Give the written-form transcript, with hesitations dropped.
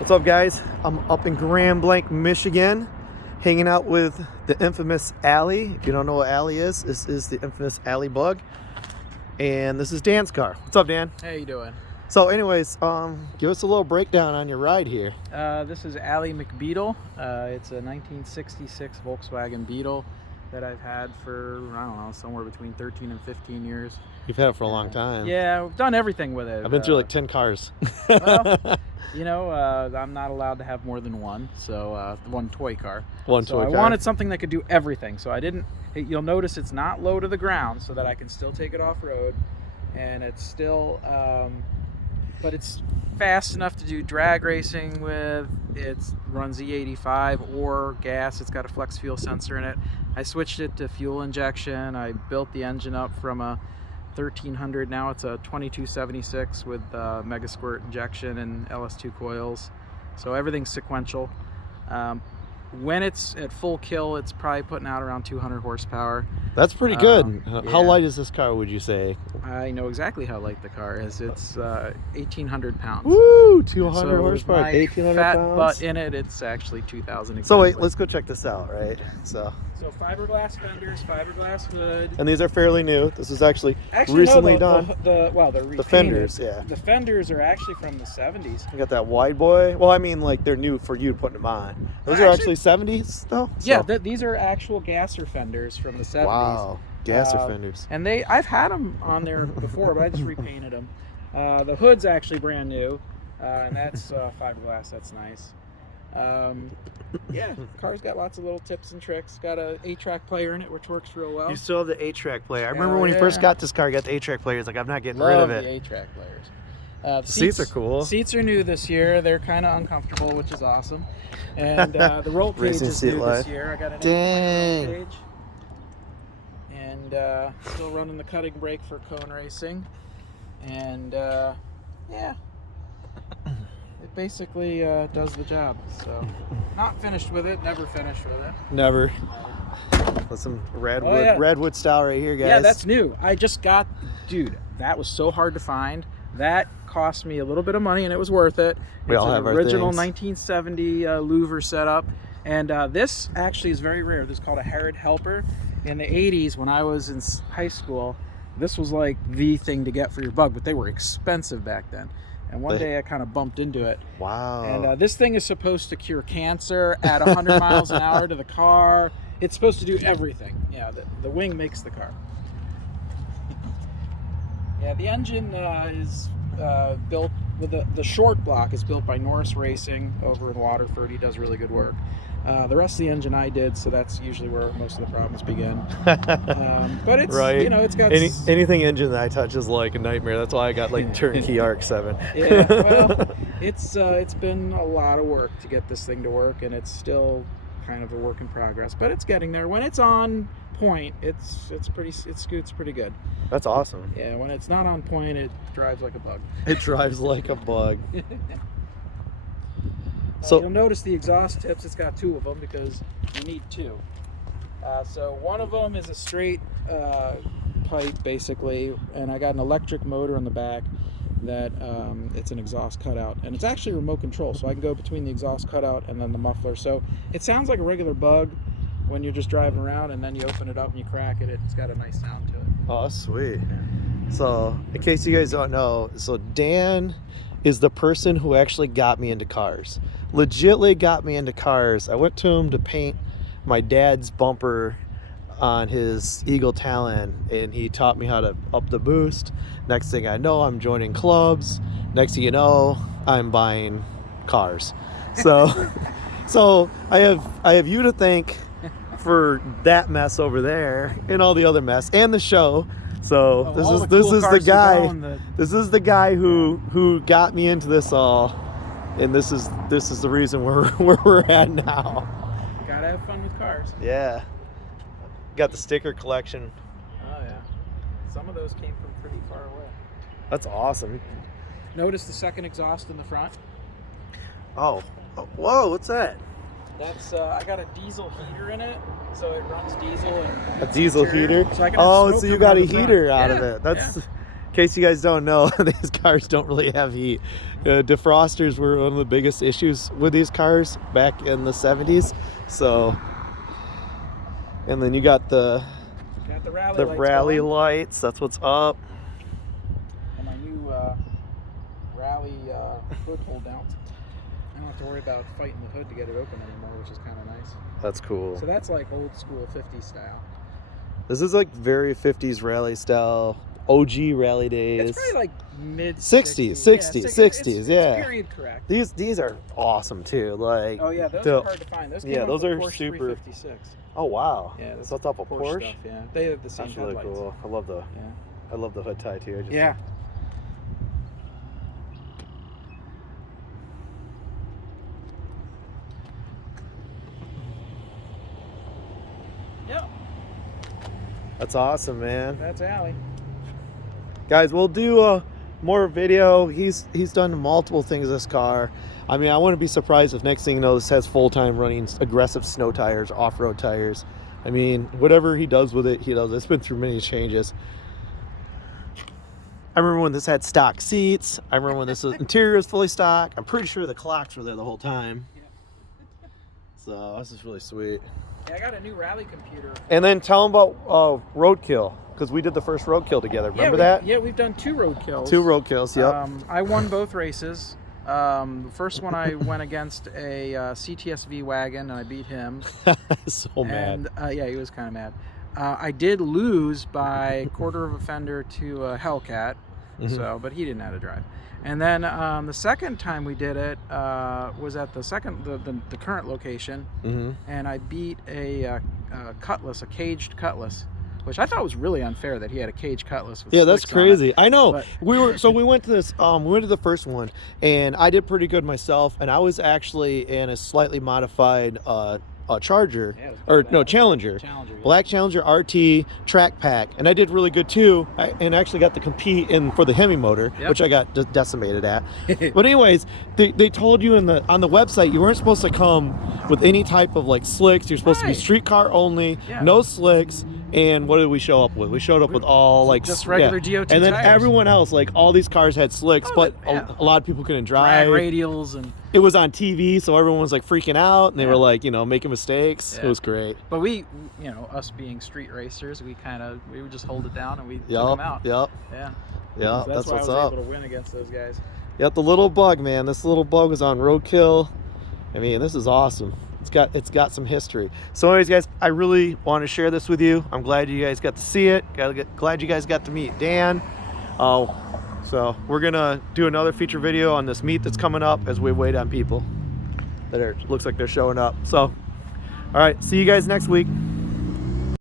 What's up, guys? I'm up in Grand Blanc, Michigan, hanging out with the infamous Allie. If you don't know what Allie is, this is the infamous Allie Bug. And this is Dan's car. What's up, Dan? How you doing? So anyways, give us a little breakdown on your ride here. This is Allie McBeetle. It's a 1966 Volkswagen Beetle that I've had for, I don't know, somewhere between 13 and 15 years. You've had it for a long time. Yeah, we've done everything with it. I've been through like 10 cars. Well, you know, I'm not allowed to have more than one, so one toy car. I wanted something that could do everything, so I didn't. You'll notice it's not low to the ground, so that I can still take it off-road, and it's still, but it's fast enough to do drag racing with. It runs E85 or gas. It's got a flex fuel sensor in it. I switched it to fuel injection. I built the engine up from a 1300. Now it's a 2276 with mega squirt injection and LS2 coils. So everything's sequential. When it's at full kill, it's probably putting out around 200 horsepower. That's pretty good. Yeah. How light is this car, would you say? I know exactly how light the car is. It's 1,800 pounds. Woo! 200 so horsepower, my 1,800 fat pounds. butt in it, it's actually 2,000 exactly. So wait, let's go check this out, right? So fiberglass fenders, fiberglass hood. and these are fairly new. This is actually Actually, recently no, done. they're The repainted. fenders, yeah. The fenders are actually from the 70s. You got that wide boy. Well, I mean, like they're new for you putting them on. Those are actually 70s, though. Yeah, these are actual gasser fenders from the 70s. Wow, gasser fenders. And I've had them on there before, but I just repainted them. The hood's actually brand new, and that's fiberglass. That's nice. Yeah, car's got lots of little tips and tricks. Got a 8-track player in it, which works real well. You still have the 8-track player. I remember when you first got this car, you got the 8-track player. It's like, I'm not getting rid of it. The 8-track players. The seats are cool. Seats are new this year. They're kind of uncomfortable, which is awesome. And the roll cage Racing is seat new life. this year. I got an Dang. 8-point roll cage. And still running the cutting brake for cone racing. And yeah, it basically does the job. So not finished with it. Never finished with it. Never. That's some redwood style right here, guys. Yeah, that's new. I just got, dude, that was so hard to find. That cost me a little bit of money, and it was worth it. We all have our original things. 1970 louver setup, and this actually is very rare. This is called a Herod Helper. In the 80s, when I was in high school, this was like the thing to get for your Bug, but they were expensive back then. And one day I kind of bumped into it. Wow. And this thing is supposed to cure cancer at 100 miles an hour to the car. It's supposed to do everything. Yeah, the wing makes the car. Yeah, the engine is built with the short block is built by Norris Racing over in Waterford. He does really good work. The rest of the engine I did, so that's usually where most of the problems begin. But it's right. You know, it's got anything engine that I touch is like a nightmare. That's why I got like turnkey Arc 7. Yeah, well, it's been a lot of work to get this thing to work, and it's still kind of a work in progress. But it's getting there. When it's on point, it scoots pretty good. That's awesome. Yeah, when it's not on point, it drives like a bug. It drives like a bug. So you'll notice the exhaust tips. It's got 2 of them because you need 2. So one of them is a straight pipe, basically, and I got an electric motor in the back that it's an exhaust cutout, and it's actually remote control, so I can go between the exhaust cutout and then the muffler. So it sounds like a regular Bug when you're just driving around, and then you open it up and you crack it. It's got a nice sound to it. oh, sweet. So in case you guys don't know, so Dan is the person who actually got me into cars. Legitly got me into cars. I went to him to paint my dad's bumper on his Eagle Talon, and he taught me how to up the boost. Next thing I know, I'm joining clubs. Next thing you know, I'm buying cars. So so I have you to thank for that mess over there and all the other mess and the show. So this is the guy. This is the guy who got me into this all, and this is the reason where we're at now. Gotta have fun with cars. Yeah. Got the sticker collection. Oh yeah. Some of those came from pretty far away. That's awesome. Notice the second exhaust in the front. Oh, whoa! What's that? That's I got a diesel heater in it, so it runs diesel. And A diesel heater? So I can Oh, have so smoke you coming got a out the front. heater out of Yeah, it. That's yeah. case you guys don't know, these cars don't really have heat. Defrosters were one of the biggest issues with these cars back in the 70s. So, and then you got the rally lights. That's what's up. And my new rally hood hold down. I don't have to worry about fighting the hood to get it open anymore, which is kind of nice. That's cool. So that's like old school 50s style. This is like very 50s rally style, OG rally days. It's probably like mid 60s, 60s, yeah. It's period correct. These are awesome too. Like, oh yeah, those are hard to find. Those came those off are the Porsche super. 356. Oh wow. Yeah, so that's off a Porsche. Stuff, yeah, they have the same That's really headlights. cool. I love the hood tie too. Yeah. Yep. That's awesome, man. That's Allie. Guys, we'll do more video. He's done multiple things with this car. I mean, I wouldn't be surprised if next thing you know, this has full-time running aggressive snow tires, off-road tires. I mean, whatever he does with it, he does. It's been through many changes. I remember when this had stock seats. I remember when this interior was fully stock. I'm pretty sure the clocks were there the whole time. Yeah. So this is really sweet. Yeah, I got a new rally computer. And then tell them about Roadkill, because we did the first Roadkill together. Remember that? Yeah, we've done 2 Roadkills. 2 Roadkills, yep. I won both races. The first one I went against a CTSV wagon, and I beat him. So mad. And, yeah, he was kind of mad. I did lose by quarter of a fender to a Hellcat, but he didn't know how to drive. And then the second time we did it was at the current location, and I beat a Cutlass, a caged Cutlass, which I thought was really unfair that he had a caged Cutlass. With that's crazy. I know. But we went to this. We went to the first one, and I did pretty good myself. And I was actually in a slightly modified Charger, Challenger, black Challenger RT track pack, and I did really good too. And actually got to compete for the Hemi motor, which I got decimated at. But anyways, they told you on the website you weren't supposed to come with any type of like slicks. You're supposed to be street car only, no slicks. And what did we show up with? We showed up with all like just regular DOT and then tires. Everyone else, like all these cars had slicks, but a lot of people couldn't drive. Radials, and it was on TV, so everyone was like freaking out, and they were like, making mistakes. It was great. But we, us being street racers, we would just hold it down and we took them out. Yeah. So that's why what's I was up. able to win against those guys. Yep, the little bug, man. This little bug was on Roadkill. I mean, this is awesome. It's got some history. So anyways, guys, I really want to share this with you. I'm glad you guys got to see it. Glad you guys got to meet Dan. So we're gonna do another feature video on this meet that's coming up as we wait on people that looks like they're showing up. So all right, see you guys next week.